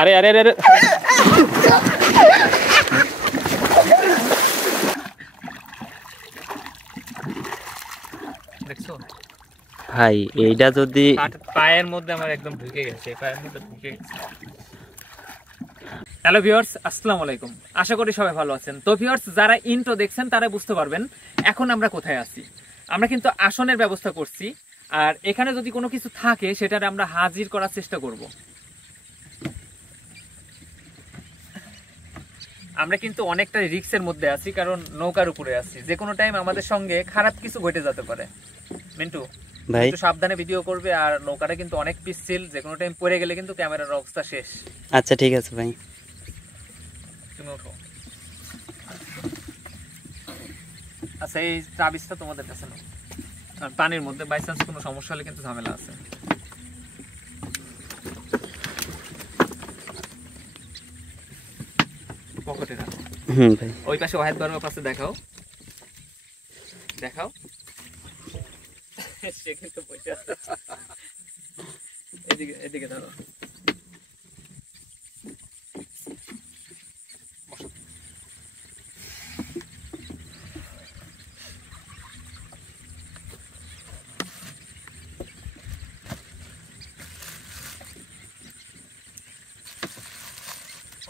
আরে আরে আরে দেখছো ভাই, এইটা যদি পায়ের মধ্যে আমার একদম ঢুকে গেছে, পায়ের মধ্যে ঢুকে গেছে। হ্যালো ভিউয়ার্স, আসসালামু আলাইকুম। আশা করি সবাই ভালো আছেন। তো ভিউয়ার্স, যারা ইন্ট্রো দেখছেন তারা বুঝতে পারবেন এখন আমরা কোথায় আছি। আমরা কিন্তু আসনের ব্যবস্থা করছি, আর এখানে যদি কোনো কিছু থাকে সেটার আমরা হাজির করার চেষ্টা করব। আমরা কিন্তু অনেকটা রিস্কের মধ্যে আছি, কারণ নৌকার উপরে আছি। যে কোনো টাইম আমাদের সঙ্গে খারাপ কিছু ঘটে যেতে পারে। মিন্টু ভাই একটু সাবধানে ভিডিও করবে, আর নৌকাটা কিন্তু অনেক পিচ্ছিল, যে কোনো টাইম পড়ে গেলে কিন্তু ক্যামেরার অবস্থা শেষ। আচ্ছা ঠিক আছে ভাই, তুমি ওঠো। আচ্ছা, এই চাবিটা তোমাদের কাছে নাও। আর পানির মধ্যে বাই চান্স কোনো সমস্যা হলে কিন্তু ঝামেলা আছে। পকেটে রাখো। ভাই ওই পাশে ওয়াহিদ বারবার পাশে দেখাও দেখাও। সে কিন্তু পয়সা এদিকে এদিকে ধরো।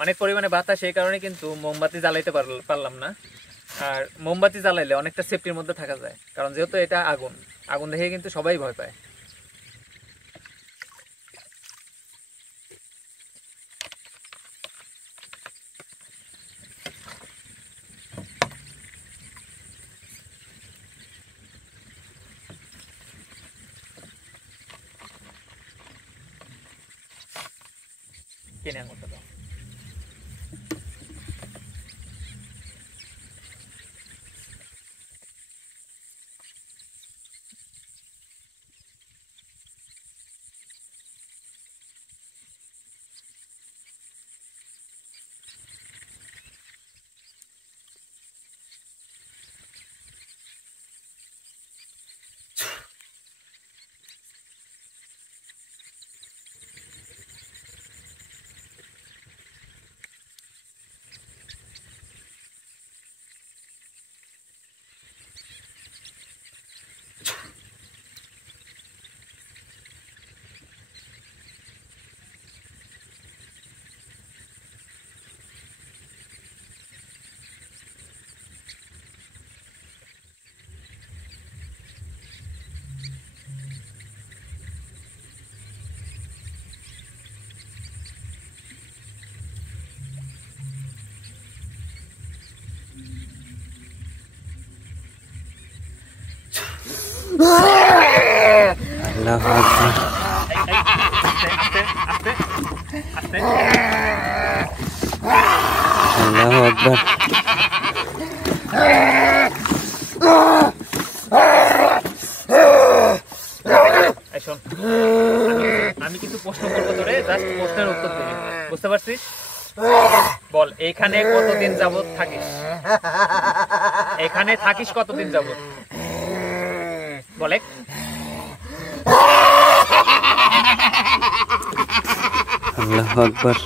অনেক পরিমাণে বাতাস, সেই কারণে কিন্তু মোমবাতি জ্বালাইতে পারলাম না। আর মোমবাতি জ্বালাইলে অনেকটা সেফটির মধ্যে থাকা যায়, কারণ যেহেতু এটা আগুন, আগুন দেখে কিন্তু সবাই ভয় পায়। কিনে আঙুরটা দাও। আল্লাহু আকবার, আল্লাহু আকবার। আমি কিন্তু প্রশ্ন করবো তোরে, জাস্ট প্রশ্নের উত্তর দিবি, বুঝতে পারছিস? বল, এইখানে কতদিন যাবত থাকিস? এখানে থাকিস কতদিন যাবত? বলে। আল্লাহু আকবার।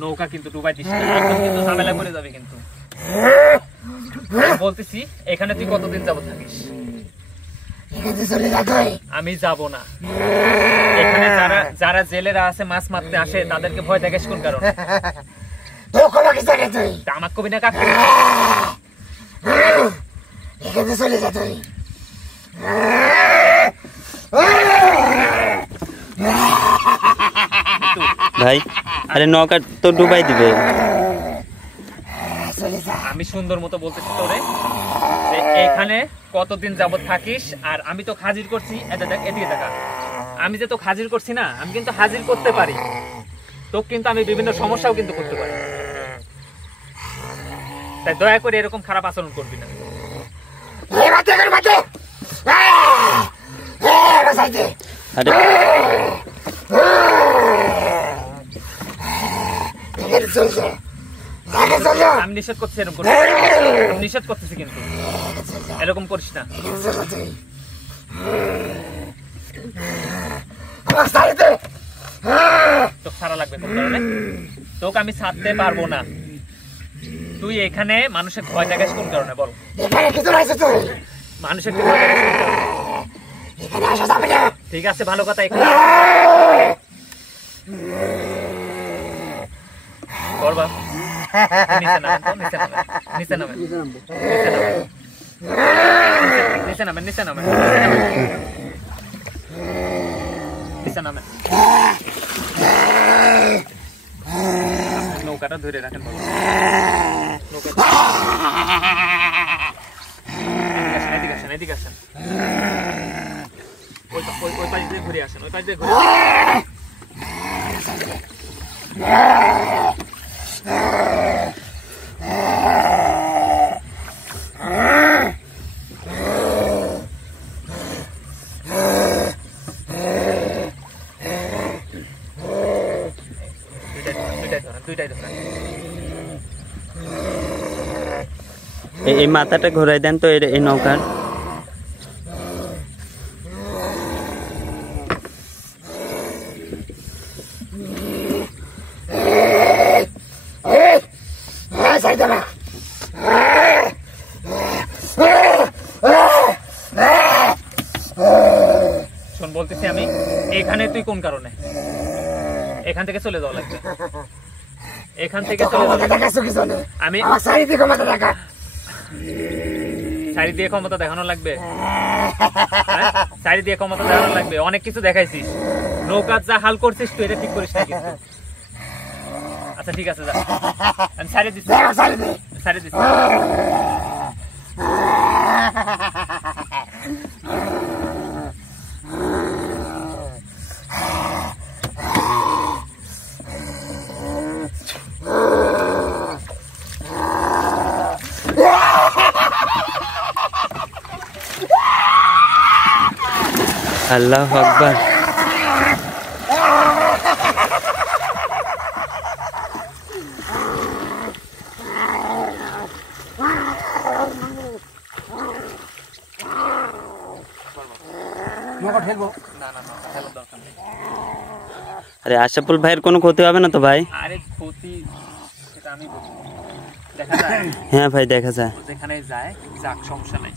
নৌকা কিন্তু ডুবাই দিস না, একদম কিন্তু ঝামেলা করে যাবে কিন্তু। বলতেছি, এখানে তুই কতদিন যাবত থাকিস? আমি যাব না। এখানে যারা জেলেরা আছে, মাছ মারতে আসে, তাদেরকে ভয় দেখাস কোন কারণে? আমার কবি না কাকে ভাই, আরে নৌকা তো ডুবাই দিবে। আমি সুন্দর মতো বলতেছি তোরে, এখানে কতদিন যাবত থাকিস। আর আমি তো হাজির করছি, এদিকে দেখা, আমি যে তো হাজির করছি না, আমি কিন্তু হাজির করতে পারি তো, কিন্তু আমি বিভিন্ন সমস্যাও কিন্তু করতে পারি। তাই দয়া করে এরকম খারাপ আচরণ করবি না। আরে আমি নিষেধ করছি এরকম করিস নিষেধ করতেছি কিন্তু এরকম করিস না তোকে ছাড়া লাগবে কোন কারণে তোকে আমি ছাড়তে পারবো না তুই এখানে মানুষের ভয় দেখাস কোন কারণে বল মানুষের ভয় দেখাস কোন কারণে? ঠিক আছে ভালো কথা এখানে করবা নিচে নামেন তো নিচে নামেন নিচে নামেন নিচে নামেন নিচে নামেন নৌকাটা ধরে রাখেন এদিকে আসেন এদিকে আসেন ওই পাশ দিয়ে ঘুরে আসেন ওই পাশ দিয়ে ঘুরে এই মাথাটা ঘোরাই দেন তো এই নৌকার শোন বলতেছি আমি এখানে তুই কোন কারণে এখান থেকে চলে যাওয়া লাগবে এখান থেকে চলে যাবে আমি সারি দিয়ে ক্ষমতা দেখানো লাগবে সারি দিয়ে ক্ষমতা দেখানো লাগবে অনেক কিছু দেখাইছিস নৌকা যা হাল করছিস তুই এটা ঠিক করিস না কিন্তু আচ্ছা ঠিক আছে যা আমি সারি দিচ্ছি সারি দিচ্ছি আল্লাহু আকবার আরে আশরাফুল ভাইয়ের কোনো ক্ষতি হবে না তো ভাই আরে ক্ষতি সেটা আমি বলছি দেখা যায় হ্যাঁ ভাই দেখা যায় যেখানে যায় যাক সমস্যা নাই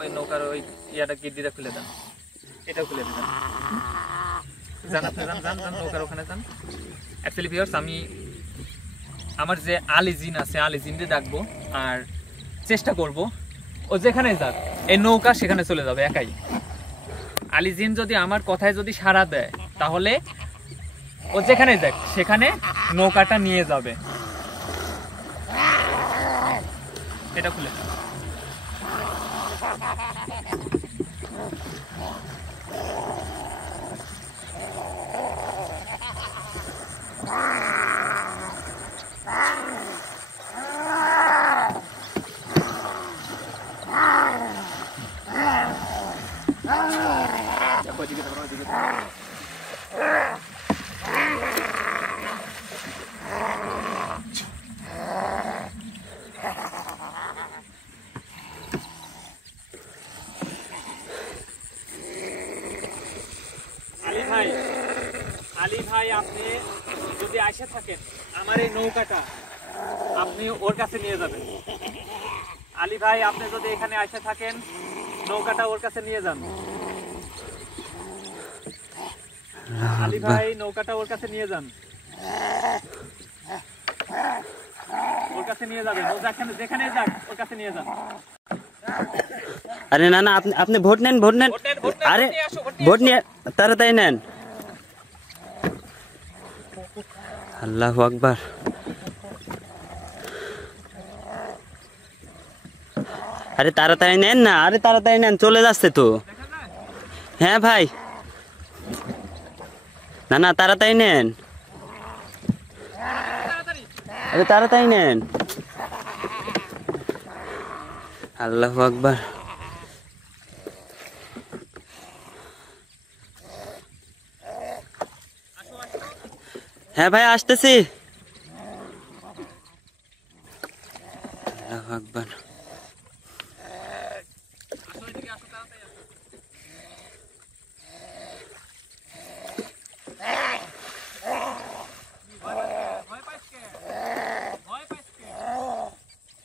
ওই নৌকার ওই ইয়াটা গিদ্দিটা খুলে দেন এটাও খুলে দেন যান আপনি যান নৌকার ওখানে যান অ্যাকচুয়ালি ভিউয়ার্স আমি আমার যে আলিজিন আছে আলিজিনকে ডাকবো আর চেষ্টা করব ও যেখানে যাক এই নৌকা সেখানে চলে যাবে একাই আলিজিন যদি আমার কথায় যদি সাড়া দেয় তাহলে ও যেখানে যাক সেখানে নৌকাটা নিয়ে যাবে এটা খুলে আলী ভাই আপনি যদি আসে থাকেন আমার এই নৌকাটা আপনি ওর কাছে নিয়ে যাবেন আলী ভাই আপনি যদি এখানে আসে থাকেন নৌকাটা ওর কাছে নিয়ে যান আলী ভাই নৌকাটা ওর কাছে নিয়ে যান ওর কাছে নিয়ে যাবেন ও যেখানে যাক ওর কাছে নিয়ে যান আরে না না আপনি ভোট নেন আরে ভোট নিয়ে তাড়াতাড়ি নেন আল্লাহু আকবার আরে তাড়াতাড়ি নেন না আরে তাড়াতাড়ি নেন চলে যাচ্ছে তো হ্যাঁ ভাই, না না তাড়াতাড়ি নেন, তাড়াতাড়ি। আরে তাড়াতাড়ি নেন। আল্লাহু আকবার। আসো আসো। হ্যাঁ ভাই আসতেছি। আল্লাহু আকবার। আসো এদিকে আসো, তাড়াতাড়ি আসো। ভয় পাইছ কে? ভয় পাইছ কে?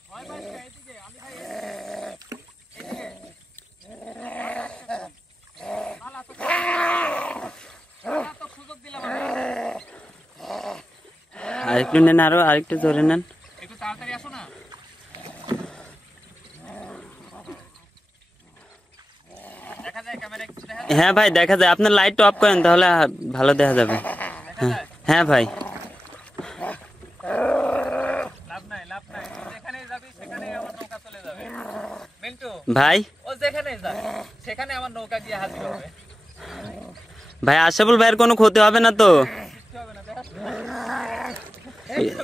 ভয় পাইছ কে? এদিকে আলী ভাই, এদিকে পালা তো, পালা তো, সুযোগ দিলাম আমি। আরেকটু নেন, আরো আরেকটু জোরে নেন। একটু তাড়াতাড়ি আসো না। দেখা যায় ক্যামেরা, কিছু দেখা যায়? হ্যাঁ ভাই দেখা যায়, আপনার লাইট অফ করেন তাহলে ভালো দেখা যাবে। দেখা যায়? হ্যাঁ ভাই। লাভ নাই, লাভ নাই, তুই যেখানে যাবি সেখানে আমার নৌকা চলে যাবে। মিন্টু, ভাই ও যেখানে যায় সেখানে আমার নৌকা গিয়ে হাজির হবে। ভাই আশরাফুল ভাইয়ের কোনো ক্ষতি হবে না তো? কিচ্ছু হবে না, দেখাস না।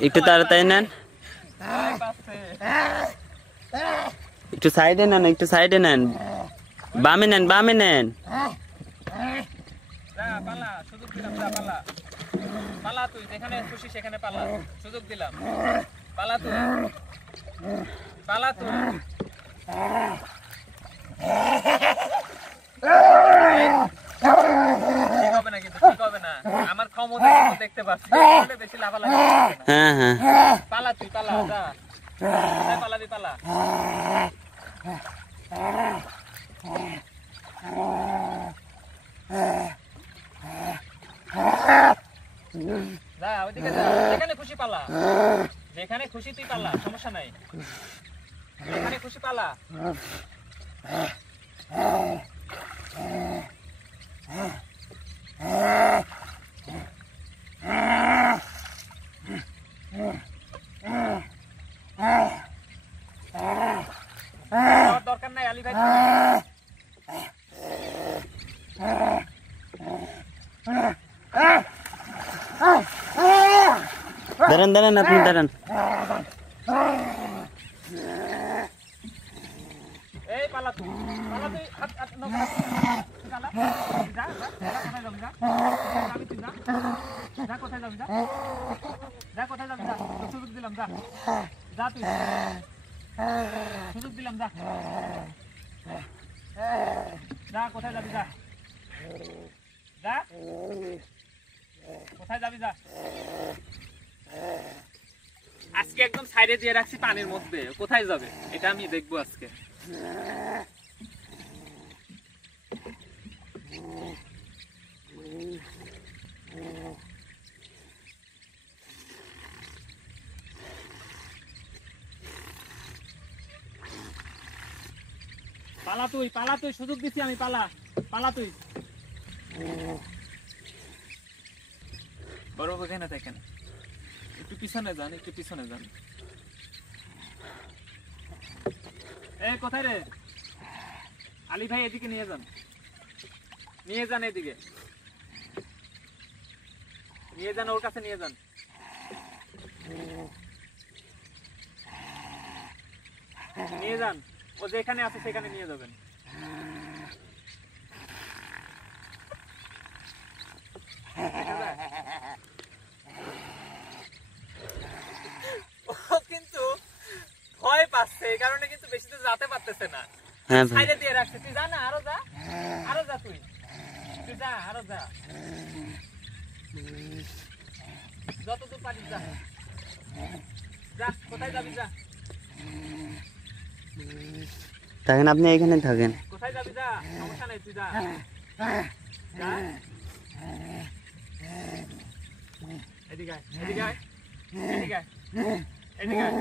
একটু তাড়াতাড়ি নেন, ভয় পাচ্ছে। একটু সাইডে নেন, একটু সাইডে নেন, বামে নেন, বামে নেন। যা পালা, সুযোগ দিলাম, যা পালা। পালা তুই, যেখানে খুশি সেখানে পালা, সুযোগ দিলাম। পালা তুই, পালা তুই। ঠিক হবে না কিন্তু, ঠিক হবে না। আমার ক্ষমতা কিন্তু দেখতে পাচ্ছি, তাহলে বেশি লাফালাফি করবে না। হ্যাঁ হ্যাঁ পালা তুই, পালা, যা। যা, পালাবি, পালা। যা, ওইদিকে যা, যেখানে খুশি পালা, যেখানে খুশি তুই পালা, সমস্যা নাই, যেখানে খুশি পালা। যাওয়ার দরকার নাই আলী ভাই। দাঁড়ান দাঁড়ান, আপনি দাঁড়ান। এই পালা তুই, পালা তুই, নৌকা তুই পালা, যা, যা, কোথায় যাবি, যা, কোথায় যাবি তুই, যা, যা, কোথায় যাবি, যা, যা, কোথায় যাবি, যা, তোর সুযোগ দিলাম, যা, যা তুই, সুযোগ দিলাম, যা, যা, কোথায় যাবি, যা, যা, কোথায় যাবি, যা। আজকে একদম সাইডে দিয়ে রাখছি পানির মধ্যে, কোথায় যাবে এটা আমি দেখবো আজকে। পালা তুই, পালা তুই, সুযোগ দিচ্ছি আমি, পালা, পালা তুই। বড় এখানে দেখেন, একটু পিছনে যান, একটু পিছনে যান। এই কোথায় রে আলী ভাই, এদিকে নিয়ে যান, নিয়ে যান, এদিকে নিয়ে যান, ওর কাছে নিয়ে যান। নিয়ে যান, ও যেখানে আছে সেখানে নিয়ে যাবেন। ও কিন্তু ভয় পাচ্ছে, এই কারণে কিন্তু বেশি দূর যেতে পারতেছে না। হ্যাঁ ভাই। সাইডে দিয়ে রাখছে, তুই যা না, আরো যা, আরো যা, তুই তুই যা, আরো যা, যত দূর পারিস যা, যা, কোথায় যাবি, যা, থাকেন, আপনি এখানে থাকেন। কোথায় যাবি, যা, সমস্যা নেই, তুই যা, যা, এদিকে আয়, এদিকে আয়, এদিকে আয়, এদিকে আয়,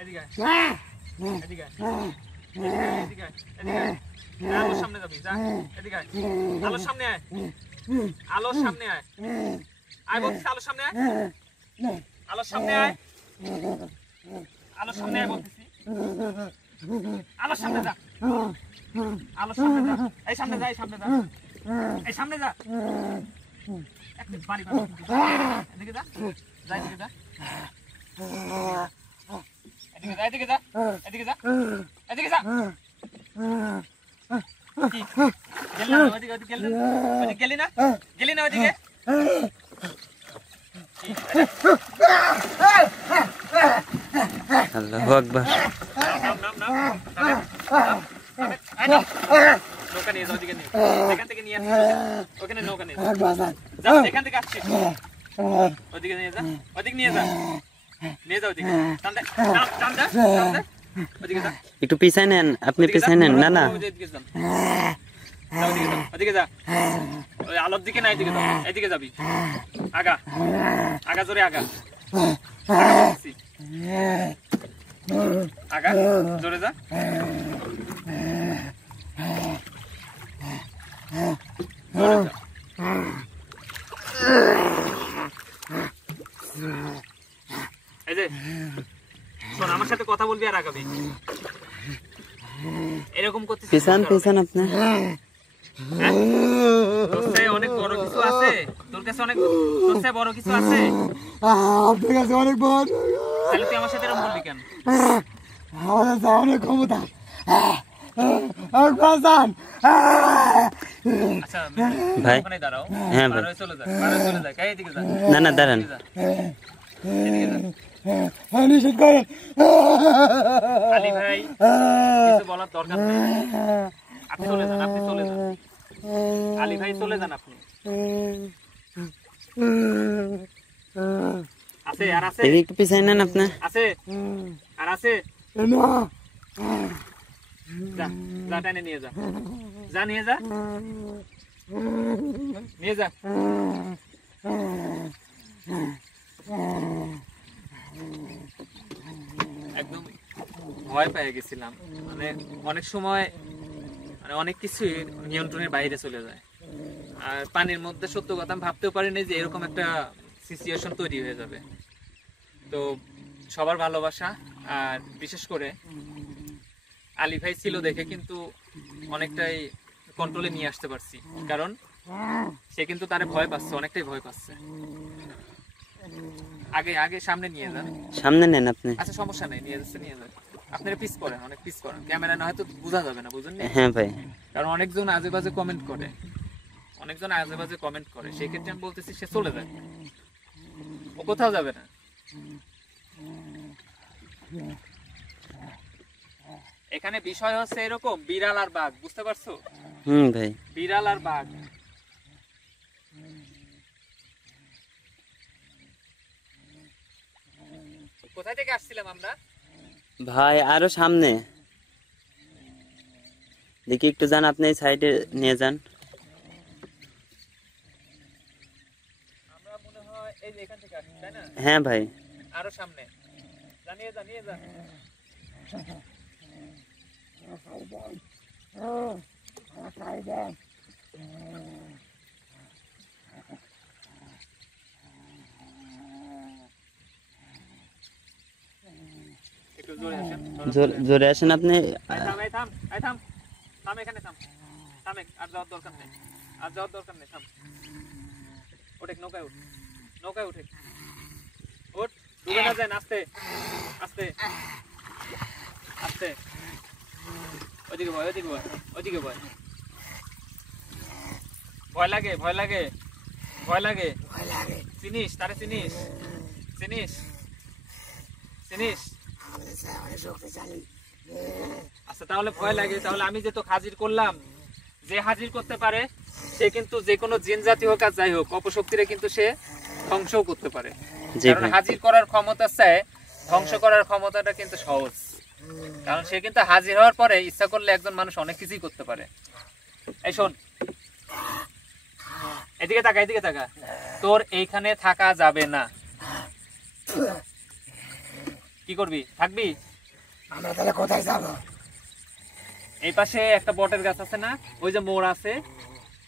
এদিকে আয়, এদিকে আয়, এদিকে আয়, এদিকে আয়, যা, আলোর সামনে যাবি, যা, এদিকে আয়, আলোর সামনে আয়, আলোর সামনে আয়, আয় বলছিস, আলোর সামনে আয়, আলোর সামনে আয়, আলোর সামনে আয় বলতেছি, আলোর সামনে যা, আলোর সামনে যা, এই সামনে যা, এই সামনে যা, এই সামনে যা, একটু বাড়ি বাড়ি, এদিকে যা, যা এদিকে যা, এদিকে যা, এদিকে যা, এদিকে যা, এদিকে যা, কি? গেলি না ওদিকে, ওদিকে গেলি না, ওদিকে গেলি না, গেলি না ওদিকে, আল্লাহু আকবার। নৌকা নিয়ে যাও, ওদিকে নিয়ে, এখান থেকে নিয়ে আসছিস, ওখানে নৌকা নিয়ে যা, এখান থেকে আসছিস, ওদিকে নিয়ে যা, ওদিকে নিয়ে যা, নিয়ে যাও ওদিকে, টান দে, টান দে, টান দে, ওদিকে যা, একটু পিছায় নেন, আপনি পিছায় নেন। না না, ওদিকে যা, ওদিকে যা, ওই আলোর দিকে না, এদিকে যা, এদিকে যাবি, আগা, আগা জোরে আগা, আগা জোরে যা, এই যে শোন, আমার সাথে কথা বলবি আর আগাবি, এরকম করতে পিছান পিছান আপনি। তোর কাছে অনেক বড় কিছু আছে, তোর কাছে অনেক, তোর কাছে বড় কিছু আছে, আপনার কাছে অনেক বড়, তাহলে তুই আমার সাথে এরকম বলবি কেন? আমার কাছে অনেক ক্ষমতা। আচ্ছা ভাই। ওখানে দাঁড়াও, হ্যাঁ পার ভাই। হয়ে চলে যা, পার হয়ে চলে যা, এইদিকে যা, না না, দাঁড়ান। এদিকে যা, এদিকে যা। নিষেধ করেন। আলী ভাই কিছু বলার দরকার নেই, আপনি চলে যান, আপনি চলে যান, আলী ভাই চলে যান আপনি। আছে আর আছে, এদিকে একটু পিছায় নেন আপনি। আছে আর আছে, না, যা যা, টেনে নিয়ে যা, যা নিয়ে যা, নিয়ে যা। একদম ভয় পেয়ে গেছিলাম, মানে অনেক সময় মানে অনেক কিছু নিয়ন্ত্রণের বাইরে চলে যায়, আর পানির মধ্যে সত্য কথা আমি ভাবতেও পারিনি যে এরকম একটা সিচুয়েশন তৈরি হয়ে যাবে। তো সবার ভালোবাসা, আর বিশেষ করে আলী ভাই ছিল দেখে কিন্তু অনেকটাই কন্ট্রোলে নিয়ে আসতে পারছি, কারণ সে কিন্তু তারে ভয় পাচ্ছে, অনেকটাই ভয় পাচ্ছে। আগে আগে সামনে নিয়ে যান, সামনে নেন আপনি। আচ্ছা সমস্যা নেই, নিয়ে যাচ্ছে, নিয়ে যান, আপনারা পিস করেন, অনেক পিস করেন, ক্যামেরা না হয়তো বোঝা যাবে না, বুঝলেন? হ্যাঁ ভাই। কারণ অনেকজন আজে বাজে কমেন্ট করে, অনেকজন আজে বাজে কমেন্ট করে, সেই ক্ষেত্রে আমি বলতেছি সে চলে যায়, ও কোথাও যাবে না। এখানে বিষয় হচ্ছে এরকম, বিড়াল আর বাঘ, বুঝতে পারছো? ভাই। বিড়াল আর বাঘ। কোথায় থেকে আসছিলাম আমরা? ভাই আরো সামনে দেখি, একটু যান আপনি, এই সাইডে নিয়ে যান। আমরা মনে হয় এই যে এখান থেকে আসছি, তাই না? হ্যাঁ ভাই। আরো সামনে জানিয়ে যা, নিয়ে যা। একটু জোরে আসেন, জোরে আসেন আপনি। থাম, এই থাম, এই থাম, থাম, এখানে থাম, থাম, আর যাওয়ার দরকার নেই, আর যাওয়ার দরকার নেই, থাম, ওঠে, নৌকায় উঠ, নৌকায় উঠে, ওঠ, ডুবে না যায়, আস্তে আস্তে আস্তে, ওইদিকে ভয়, ওইদিকে ভয়, ওইদিকে ভয়, ভয় লাগে, ভয় লাগে, ভয় লাগে, চিনিস তারে, চিনিস, চিনিস, চিনিস? আচ্ছা তাহলে ভয় লাগে, তাহলে আমি যে তো হাজির করলাম, যে হাজির করতে পারে সে কিন্তু যে কোনো জিন জাতি হোক আর যাই হোক, অপশক্তিরে কিন্তু সে ধ্বংসও করতে পারে, কারণ হাজির করার ক্ষমতা চায়, ধ্বংস করার ক্ষমতাটা কিন্তু সহজ, কারণ সে কিন্তু হাজির হওয়ার পরে ইচ্ছা করলে একজন মানুষ অনেক কিছুই করতে পারে। এই শোন, এদিকে তাকা, এদিকে তাকা, তোর এইখানে থাকা যাবে না। কি করবি, থাকবি? আমরা তাহলে কোথায় যাব? এই পাশে একটা বটের গাছ আছে না, ওই যে মোড় আছে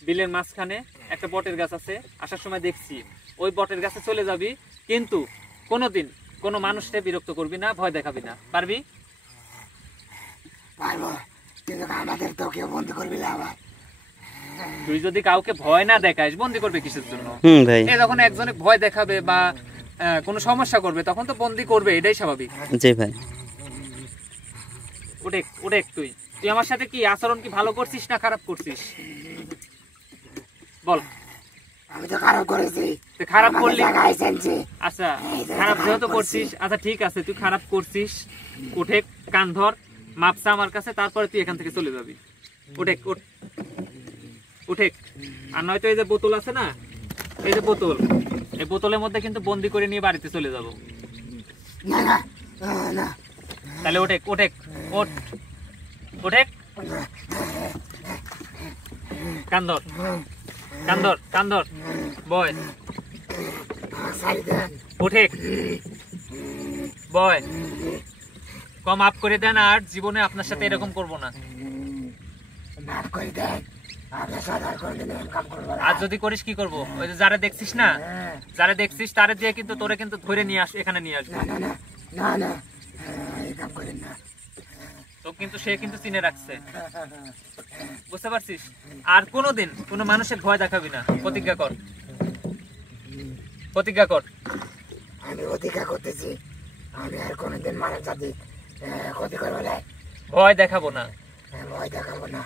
বিলের মাঝখানে একটা বটের গাছ আছে, আসার সময় দেখছি, ওই বটের গাছে চলে যাবি, কিন্তু কোনোদিন কোনো মানুষকে বিরক্ত করবি না, ভয় দেখাবি না, পারবি? পারবো। কিন্তু আমাদের তো কেউ বন্ধু করবি না আবার। তুই যদি কাউকে ভয় না দেখাস বন্দি করবে কিসের জন্য? ভাই এই যখন একজনে ভয় দেখাবে বা কোনো সমস্যা করবে তখন তো বন্দি করবে, এটাই স্বাভাবিক। জি ভাই। ওঠেক ওঠেক, তুই তুই আমার সাথে কি আচরণ কি ভালো করছিস না খারাপ করছিস বল। আমি তো খারাপ করেছি। তুই খারাপ করলি, জায়গায় এসেছি। আচ্ছা খারাপ যেহেতু করছিস, আচ্ছা ঠিক আছে তুই খারাপ করছিস, উঠে কান ধর, মাপসা আমার কাছে, তারপরে তুই এখান থেকে চলে যাবি। উঠে উঠে, আর নয়তো এই যে বোতল আছে না, এই যে বোতল, এই বোতলের মধ্যে কিন্তু বন্দি করে নিয়ে বাড়িতে চলে যাব। না না না, তাহলে ওঠে ওঠে ওঠ ওঠে, কান ধর কান ধর কান ধর, বয় ছাড়ি দেন। উঠে বয়, কম আপ করে দেন, আর জীবনে আপনার সাথে এরকম করব না। মাফ করে দেন, আপনার সদার করে দিন, কাম করবো না। আর যদি করিস কি করব? ওই যে যারা দেখছিস না, যারা দেখছিস তারে দিয়ে কিন্তু তোরে কিন্তু ধরে নিয়ে আস, এখানে নিয়ে আসবো। না না না না না, এই কাম করেন না। তো কিন্তু সে কিন্তু চিনে রাখছে, বুঝতে পারছিস? আর কোনোদিন কোনো মানুষের ভয় দেখাবি না, প্রতিজ্ঞা কর, প্রতিজ্ঞা কর। আমি অধিকার করতেছি, আমি আর কোনোদিন মানব জাতি ক্ষতি করবো না, ভয় দেখাবো না, ভয় দেখাবো না।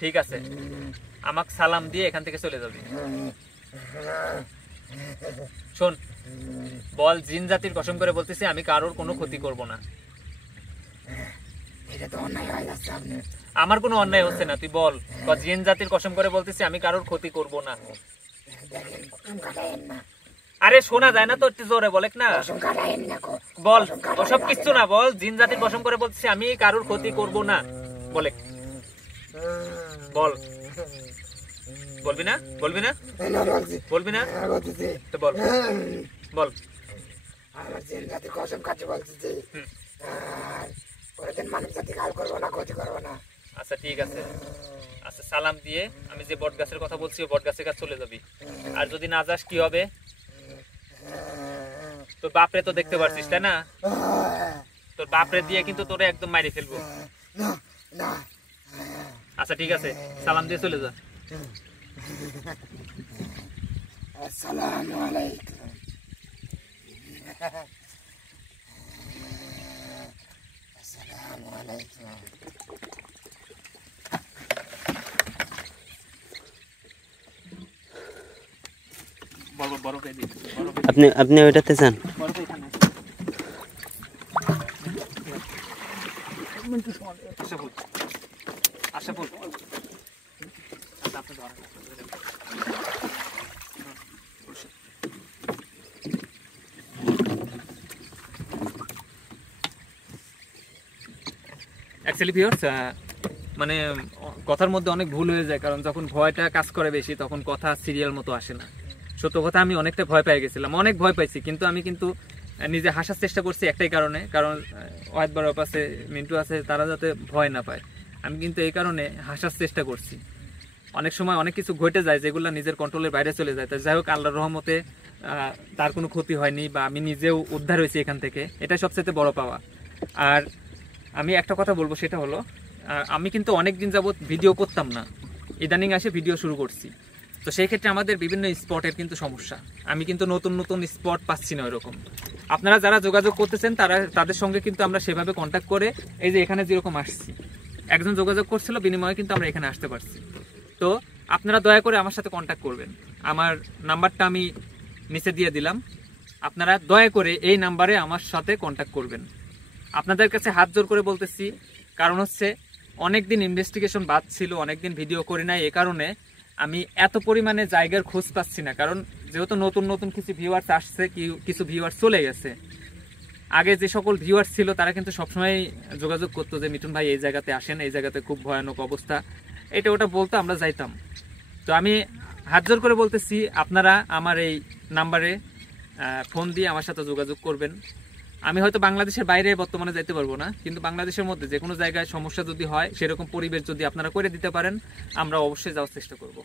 ঠিক আছে? আমাকে সালাম দিয়ে এখান থেকে চলে যাবি। শোন, বল, জিন জাতির কসম করে বলতেছি আমি কারোর কোনো ক্ষতি করব না। এটা তো অন্যায় হয়ে যাচ্ছে। আপনি আমার কোনো অন্যায় হচ্ছে না, তুই বল। জিন জাতির কসম করে বলতেছি আমি কারোর ক্ষতি করব না। দেখেন, কসম কাটায়েন না, আরে শোনা যায় না তো, একটু জোরে বলেক না। কসম কাটায়েন না, বল, ওসব কিচ্ছু না, বল জিন জাতির কসম করে বলতেছি আমি কারোর ক্ষতি করব না, বলে বল। বলবি না? বলবি না? বলবি না? তো বল, বল। আমার জিন জাতির কসম কাটতে বলতেছি, আর কোনোদিন মানব জাতি হাল করবো না, ক্ষতি করবো না। আচ্ছা ঠিক আছে, আচ্ছা সালাম দিয়ে আমি যে বট গাছের কথা বলছি ওই বট গাছের কাছে চলে যাবি। আর যদি না যাস কি হবে? তোর বাপরে তো দেখতে পারছিস তাই না? তোর বাপরে দিয়ে কিন্তু তোরে একদম মারি ফেলবো। না না, আচ্ছা ঠিক আছে, সালাম দিয়ে চলে যা। আসসালামু আলাইকুম। আসসালামু আলাইকুম। বরফ এই দিকে, আপনি আপনি ওইটাতে যান। বরফ এখানে। আশাফুল, আশাফুল, আচ্ছা আপনি ধরেন। অ্যাকচুয়ালি ভিউয়ার্স, মানে কথার মধ্যে অনেক ভুল হয়ে যায়, কারণ যখন ভয়টা কাজ করে বেশি তখন কথা সিরিয়াল মতো আসে না। সত্য কথা, আমি অনেকটা ভয় পেয়ে গেছিলাম, অনেক ভয় পাইছি, কিন্তু আমি কিন্তু নিজে হাসার চেষ্টা করছি একটাই কারণে, কারণ ওয়াহিদ বরফ আছে, মিন্টু আছে, তারা যাতে ভয় না পায়। আমি কিন্তু এই কারণে হাসার চেষ্টা করছি। অনেক সময় অনেক কিছু ঘটে যায় যেগুলো নিজের কন্ট্রোলের বাইরে চলে যায়, তাই যাই হোক আল্লাহর রহমতে তার কোনো ক্ষতি হয়নি, বা আমি নিজেও উদ্ধার হয়েছি এখান থেকে, এটা সবচেয়ে বড় পাওয়া। আর আমি একটা কথা বলবো, সেটা হলো আমি কিন্তু অনেক দিন যাবত ভিডিও করতাম না, ইদানিং আসে ভিডিও শুরু করছি। তো সেই ক্ষেত্রে আমাদের বিভিন্ন স্পটের কিন্তু সমস্যা, আমি কিন্তু নতুন নতুন স্পট পাচ্ছি না ওইরকম। আপনারা যারা যোগাযোগ করতেছেন তাদের সঙ্গে কিন্তু আমরা সেভাবে কন্ট্যাক্ট করে, এই যে এখানে যেরকম আসছি, একজন যোগাযোগ করছিল, বিনিময়ে কিন্তু আমরা এখানে আসতে পারছি। তো আপনারা দয়া করে আমার সাথে কন্ট্যাক্ট করবেন, আমার নাম্বারটা আমি নিচে দিয়ে দিলাম, আপনারা দয়া করে এই নাম্বারে আমার সাথে কন্ট্যাক্ট করবেন। আপনাদের কাছে হাত জোর করে বলতেছি, কারণ হচ্ছে অনেকদিন ইনভেস্টিগেশন বাদ ছিল, অনেকদিন ভিডিও করি নাই, এ কারণে আমি এত পরিমাণে জায়গার খোঁজ পাচ্ছি না, কারণ যেহেতু নতুন নতুন কিছু ভিউয়ার্স আসছে, কিছু ভিউয়ার্স চলে গেছে। আগে যে সকল ভিউয়ার্স ছিল তারা কিন্তু সবসময় যোগাযোগ করতো যে মিঠুন ভাই এই জায়গাতে আসেন, এই জায়গাতে খুব ভয়ানক অবস্থা, এটা ওটা বলতো, আমরা যাইতাম। তো আমি হাত জোর করে বলতেছি, আপনারা আমার এই নাম্বারে ফোন দিয়ে আমার সাথে যোগাযোগ করবেন। আমি হয়তো বাংলাদেশের বাইরে বর্তমানে যাইতে পারবো না, কিন্তু বাংলাদেশের মধ্যে যে কোনো জায়গায় সমস্যা যদি হয়, সেরকম পরিবেশ যদি আপনারা করে দিতে পারেন, আমরা অবশ্যই যাওয়ার চেষ্টা করব।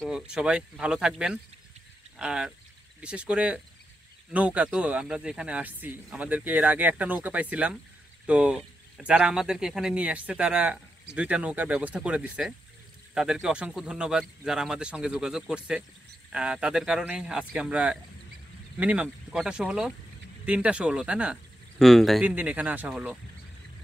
তো সবাই ভালো থাকবেন। আর বিশেষ করে নৌকা, তো আমরা যে এখানে আসছি, আমাদেরকে এর আগে একটা নৌকা পাইছিলাম, তো যারা আমাদেরকে এখানে নিয়ে আসছে তারা 2টা নৌকার ব্যবস্থা করে দিছে, তাদেরকে অসংখ্য ধন্যবাদ। যারা আমাদের সঙ্গে যোগাযোগ করছে তাদের কারণে আজকে আমরা মিনিমাম কটা শো হলো, 3টা শো হলো, তাই না? ভাই 3 দিন এখানে আসা হলো।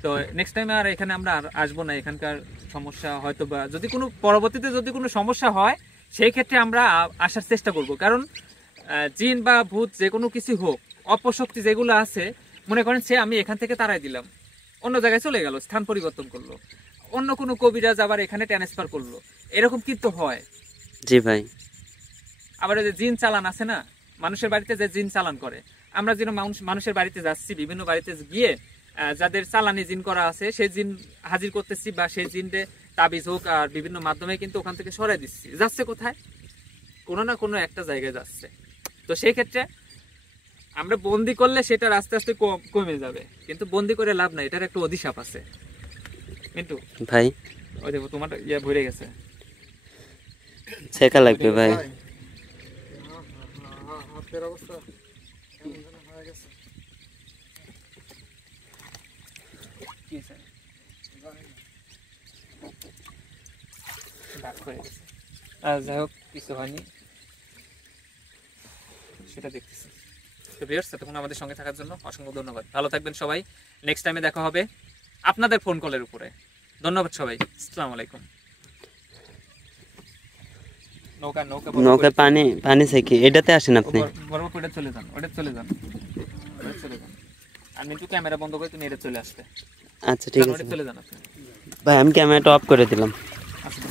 তো নেক্সট টাইমে আর এখানে আমরা আর আসবো না। এখানকার সমস্যা হয়তো বা যদি কোনো পরবর্তীতে যদি কোনো সমস্যা হয় সেই ক্ষেত্রে আমরা আসার চেষ্টা করব। কারণ জিন বা ভূত যে কোনো কিছু হোক, অপশক্তি যেগুলো আছে, মনে করেন সে আমি এখান থেকে তাড়াই দিলাম, অন্য জায়গায় চলে গেল, স্থান পরিবর্তন করলো, অন্য কোনো কবিরাজ আবার এখানে ট্রান্সফার করলো, এরকম কিন্তু হয়। জি ভাই। আবার যে জিন চালান আছে না, মানুষের বাড়িতে যে জিন চালান করে, আমরা যেন মানুষের বাড়িতে যাচ্ছি, বিভিন্ন বাড়িতে গিয়ে যাদের চালানি জিন করা আছে সেই জিন হাজির করতেছি, বা সেই জিনকে তাবিজ হোক আর বিভিন্ন মাধ্যমে কিন্তু ওখান থেকে সরাই দিচ্ছি। যাচ্ছে কোথায়? কোনো না কোনো একটা জায়গায় যাচ্ছে। তো সেই ক্ষেত্রে আমরা বন্দি করলে সেটা আস্তে আস্তে কমে যাবে, কিন্তু বন্দি করে লাভ নাই, এটার একটা অধিশাপ আছে। কিন্তু ভাই ওই দেখো তোমার ইয়ে ভরে গেছে, শেখা লাগবে ভাই। হাতের অবস্থা কেমন যেন হয়ে গেছে। কি হয়েছে? দাগ হয়ে গেছে। যাই হোক, কিছু হয়নি, সেটা দেখতেছি। তো ভিউয়ার্স, এতক্ষণ আমাদের সঙ্গে থাকার জন্য অসংখ্য ধন্যবাদ। ভালো থাকবেন সবাই। নেক্সট টাইমে দেখা হবে আপনাদের ফোন কলের উপরে। ধন্যবাদ সবাই। আসসালামু আলাইকুম। নৌকা নৌকা নৌকায় পানি থেকে এটাতে আসেন আপনি। বড় ওটা চলে যান, ওটা চলে যান, ওটা চলে যান। আর মিন্টু ক্যামেরা বন্ধ করে তুমি এটা চলে আসবে। আচ্ছা ঠিক আছে চলে যান আপনি। ভাই, আমি ক্যামেরাটা অফ করে দিলাম। আচ্ছা।